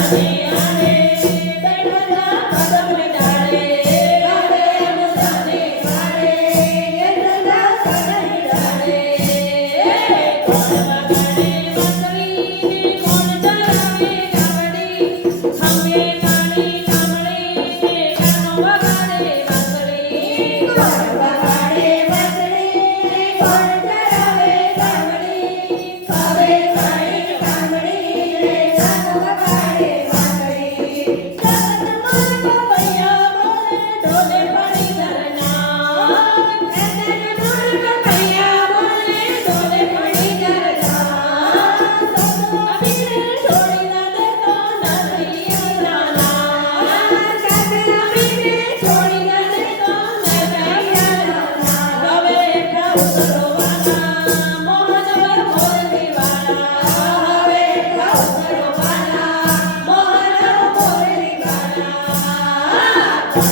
Thank you.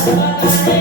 Christ.